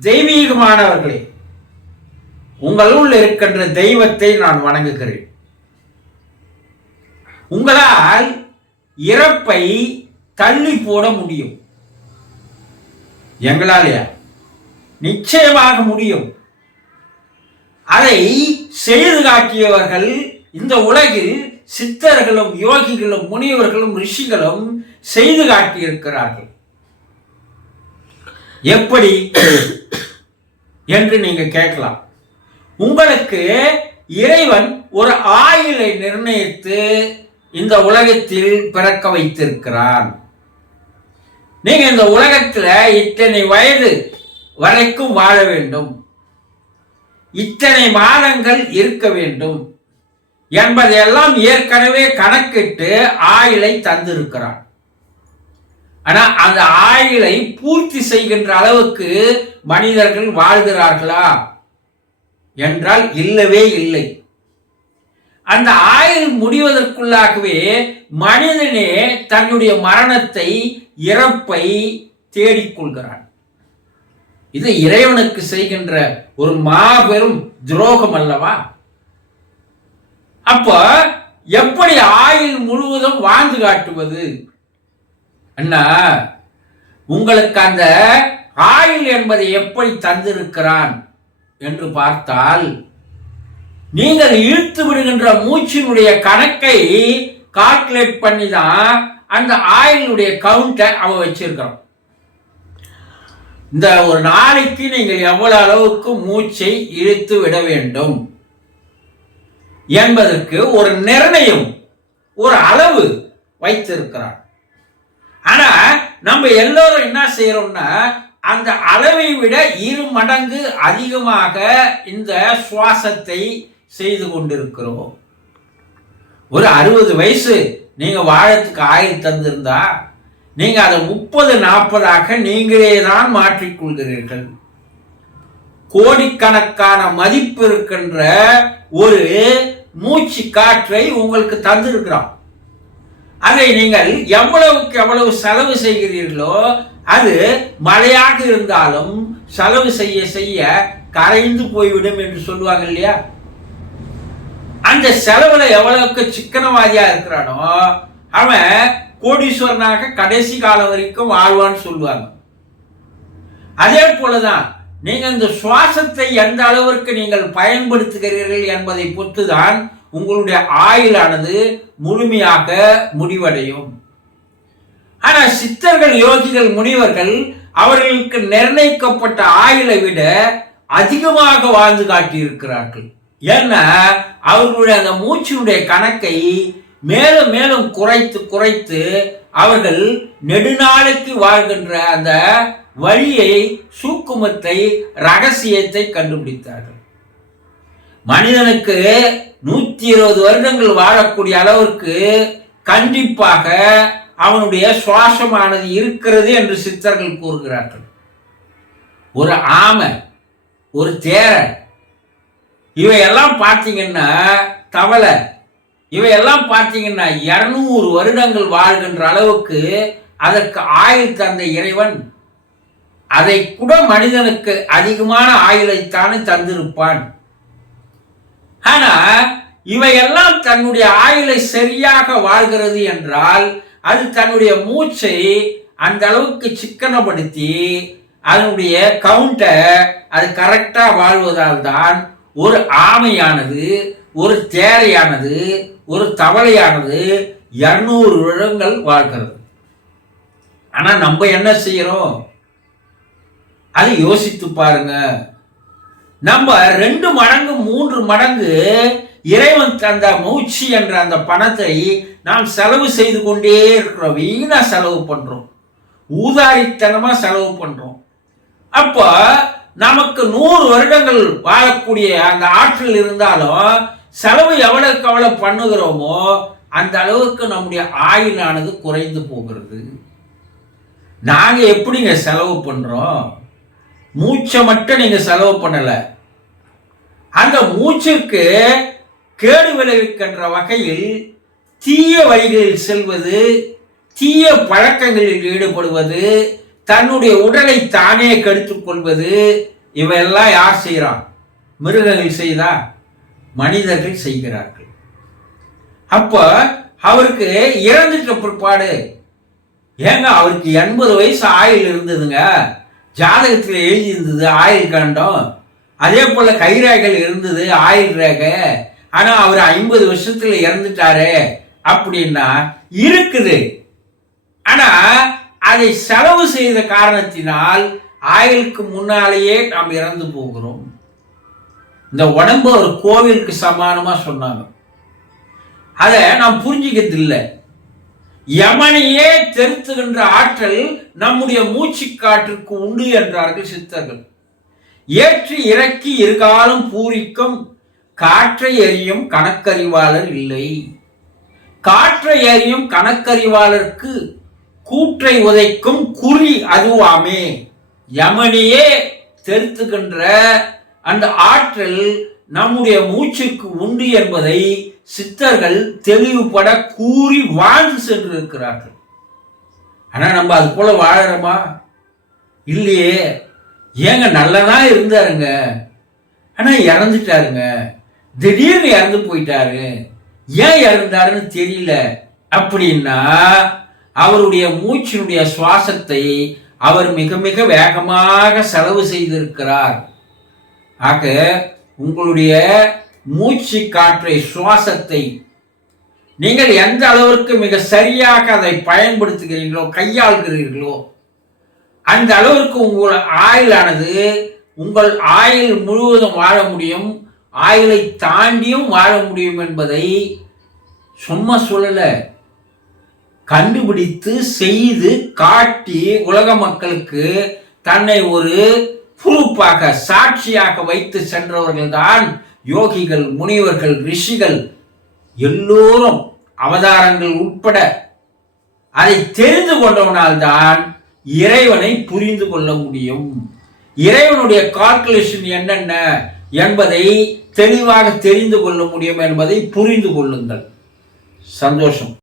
தெய்வீகமானவர்களே உங்களுள் இருக்கின்ற தெய்வத்தை நான் வணங்குகிறேன். உங்களால் இறப்பை தள்ளி போட முடியும். எங்களாலேயா நிச்சயமாக முடியும். அதை செய்து காட்டியவர்கள் இந்த உலகில் சித்தர்களும் யோகிகளும் முனிவர்களும் ரிஷிகளும் செய்து காட்டியிருக்கிறார்கள். எப்படி? என்று நீங்க கேட்கலாம். உங்களுக்கு இறைவன் ஒரு ஆயுளை நிர்ணயித்து இந்த உலகத்தில் பிறக்க வைத்திருக்கிறான். நீங்க இந்த உலகத்துல இத்தனை வயது வரைக்கும் வாழ வேண்டும். இத்தனை மாதங்கள் இருக்க வேண்டும். என்பதையெல்லாம் ஏற்கனவே கணக்கிட்டு ஆயுளை தந்திருக்கிறான். ஆனா அந்த ஆயுளை பூர்த்தி செய்கின்ற அளவுக்கு மனிதர்கள் வாழ்கிறார்களா? என்றால் இல்லவே இல்லை. அந்த ஆயுள் முடிவதற்குள்ளாகவே மனிதனே தன்னுடைய மரணத்தை இறப்பை தேடிக்கொள்கிறான் இது இறைவனுக்கு செய்கின்ற ஒரு மாபெரும் துரோகம் அல்லவா? அப்ப எப்படி ஆயுள் முழுவதும் வாழ்ந்து காட்டுவது? என்ன உங்களுக்கு அந்த ஆயுள் என்பதை எப்படி தந்திருக்கிறான் என்று பார்த்தால் நீங்கள் இழுத்து விடுகின்ற மூச்சினுடைய கணக்கை கால்குலேட் பண்ணி தான் அந்த ஆயிலினுடைய கவுண்டை அவன் வச்சிருக்கிறோம். இந்த ஒரு நாளைக்கு நீங்கள் எவ்வளவு அளவுக்கு மூச்சை இழுத்து விட வேண்டும் என்பதற்கு ஒரு நிர்ணயம் ஒரு அளவு வைத்திருக்கிறான். ஆனா நம்ம எல்லோரும் என்ன செய்யறோம்னா அந்த அளவை விட இரு மடங்கு அதிகமாக இந்த சுவாசத்தை செய்து கொண்டிருக்கிறோம். ஒரு அறுபது வயசு நீங்க வாழத்துக்கு ஆயுள் தந்திருந்தா நீங்க அதை முப்பது நாற்பதாக நீங்களே தான் மாற்றிக்கொள்கிறீர்கள். கோடிக்கணக்கான மதிப்பு இருக்கின்ற ஒரு மூச்சு காற்றை உங்களுக்கு தந்திருக்கிறான் அதை நீங்கள் எவ்வளவுக்கு எவ்வளவு செலவு செய்கிறீர்களோ அது மழையாக இருந்தாலும் செலவு செய்ய செய்ய கரைந்து போய்விடும் என்று சொல்லுவாங்க இல்லையா? அந்த செலவுல எவ்வளவுக்கு சிக்கனவாதியா இருக்கிறானோ அவன் கோடீஸ்வரனாக கடைசி காலம் வரைக்கும் வாழ்வான்னு சொல்லுவாங்க. அதே போலதான் நீங்கள் இந்த சுவாசத்தை எந்த அளவிற்கு நீங்கள் பயன்படுத்துகிறீர்கள் என்பதை பொறுத்துதான் உங்களுடைய ஆயுளானது முழுமையாக முடிவடையும். ஆனா சித்தர்கள் யோகிகள் முனிவர்கள் அவர்களுக்கு நிர்ணயிக்கப்பட்ட ஆயுளை விட அதிகமாக வாழ்ந்து காட்டியிருக்கிறார்கள். ஏன்னா அவர்களுடைய அந்த மூச்சினுடைய கணக்கை மேலும் மேலும் குறைத்து குறைத்து அவர்கள் நெடுநாளைக்கு வாழ்கின்ற அந்த வழியை சூக்குமத்தை ரகசியத்தை கண்டுபிடித்தார்கள். மனிதனுக்கு நூத்தி இருபது வருடங்கள் வாழக்கூடிய அளவிற்கு கண்டிப்பாக அவனுடைய சுவாசமானது இருக்கிறது என்று சித்தர்கள் கூறுகிறார்கள். ஒரு ஆமை ஒரு தேரன் இவையெல்லாம் பார்த்தீங்கன்னா தவளை இவையெல்லாம் பார்த்தீங்கன்னா இருநூறு வருடங்கள் வாழ்கின்ற அளவுக்கு அதற்கு ஆயுள் தந்த இறைவன். அதை கூட மனிதனுக்கு அதிகமான ஆயுளைத்தானே தந்திருப்பான். ஆனா இவையெல்லாம் தன்னுடைய ஆயுளை சரியாக வாழ்கிறது என்றால் அது தன்னுடைய மூச்சை அந்த அளவுக்கு சிக்கனப்படுத்தி அதனுடைய கவுண்டை அது கரெக்டா வாழ்வதால் தான் ஒரு ஆமையானது ஒரு தேரையானது ஒரு தவளையானது இருநூறு வருடங்கள் வாழ்கிறது. ஆனா நம்ம என்ன செய்யறோம்? அதை யோசித்து பாருங்க. நம்ம ரெண்டு மடங்கு மூன்று மடங்கு இறைவன் தந்த மூச்சு என்ற அந்த பணத்தை நாம் செலவு செய்து கொண்டே இருக்கிறோம். வீணாக செலவு பண்ணுறோம் ஊதாரித்தனமாக செலவு பண்ணுறோம் அப்போ நமக்கு நூறு வருடங்கள் வாழக்கூடிய அந்த ஆற்றல் இருந்தாலும் செலவு எவ்வளவுக்கு எவ்வளோ பண்ணுகிறோமோ அந்த அளவுக்கு நம்முடைய ஆயுளானது குறைந்து போகிறது. நாங்கள் எப்படிங்க செலவு பண்ணுறோம் மூச்சை மட்டும் நீங்க செலவு பண்ணல. அந்த மூச்சுக்கு கேடு விளைவிக்கின்ற வகையில் தீய வழிகளில் செல்வது தீய பழக்கங்களில் ஈடுபடுவது தன்னுடைய உடலை தானே கெடுத்துக் கொள்வது இவையெல்லாம் யார் செய்கிறான்? மிருகங்கள் செய்தா? மனிதர்கள் செய்கிறார்கள். அப்போ அவருக்கு இறந்துட்ட பிற்பாடு ஏங்க அவருக்கு எண்பது வயசு ஆயுள் இருந்ததுங்க? ஜாதகத்தில் எழுதியிருந்தது ஆயுள் காண்டம். அதே போல் கைரேகைகள் இருந்தது ஆயுள் ரேகை. ஆனால் அவர் ஐம்பது வருஷத்தில் இறந்துட்டாரு அப்படின்னா இருக்குது. ஆனால் அதை செலவு செய்த காரணத்தினால் ஆயுளுக்கு முன்னாலேயே நாம் இறந்து போகிறோம். இந்த உடம்பு ஒரு கோவிலுக்கு சமானமாக சொன்னாங்க. அதை நாம் புரிஞ்சிக்கிறது இல்லை யமனையே தெருத்துகின்ற ஆற்றல் நம்முடைய மூச்சு காற்றுக்கு உண்டு என்றார்கள் சித்தர்கள். ஏற்றி இறக்கி இருகாலம் பூரிக்கும் காற்றை எறியும் கணக்கறிவாளர் இல்லை. காற்றை எறியும் கணக்கறிவாளருக்கு கூற்றை உதைக்கும் குறி அதுவாமே. யமனியே தெருத்துகின்ற அந்த ஆற்றல் நம்முடைய மூச்சுக்கு உண்டு என்பதை சித்தர்கள் தெளிவுபட கூறி வாழ்ந்து சென்றிருக்கிறார்கள். ஆனால் நம்ம அது போல வாழறோமா? இல்லையே. ஏங்க நல்லதா இருந்தாருங்க. ஆனால் இறந்துட்டாருங்க. திடீர்னு இறந்து போயிட்டாரு. ஏன் இறந்தாருன்னு தெரியல. அப்படின்னா அவருடைய மூச்சினுடைய சுவாசத்தை அவர் மிக மிக வேகமாக செலவு செய்திருக்கிறார். ஆக உங்களுடைய மூச்சு காற்றை சுவாசத்தை நீங்கள் எந்த அளவிற்கு மிக சரியாக அதை பயன்படுத்துகிறீர்களோ கையாள்கிறீர்களோ அந்த அளவிற்கு உங்கள் ஆயுளானது உங்கள் ஆயுள் முழுவதும் வாழ முடியும் ஆயுளை தாண்டியும் வாழ முடியும் என்பதை சும்மா சொல்லல. கண்டுபிடித்து செய்து காட்டி உலக மக்களுக்கு தன்னை ஒரு புறுப்பாக சாட்சியாக வைத்து சென்றவர்கள்தான் யோகிகள் முனிவர்கள் ரிஷிகள். எல்லோரும் அவதாரங்கள் உட்பட அதை தெரிந்து கொண்டவனால்தான் இறைவனை புரிந்து கொள்ள முடியும். இறைவனுடைய கால்குலேஷன் என்னென்ன என்பதை தெளிவாக தெரிந்து கொள்ள முடியும் என்பதை புரிந்து கொள்ளுங்கள். சந்தோஷம்.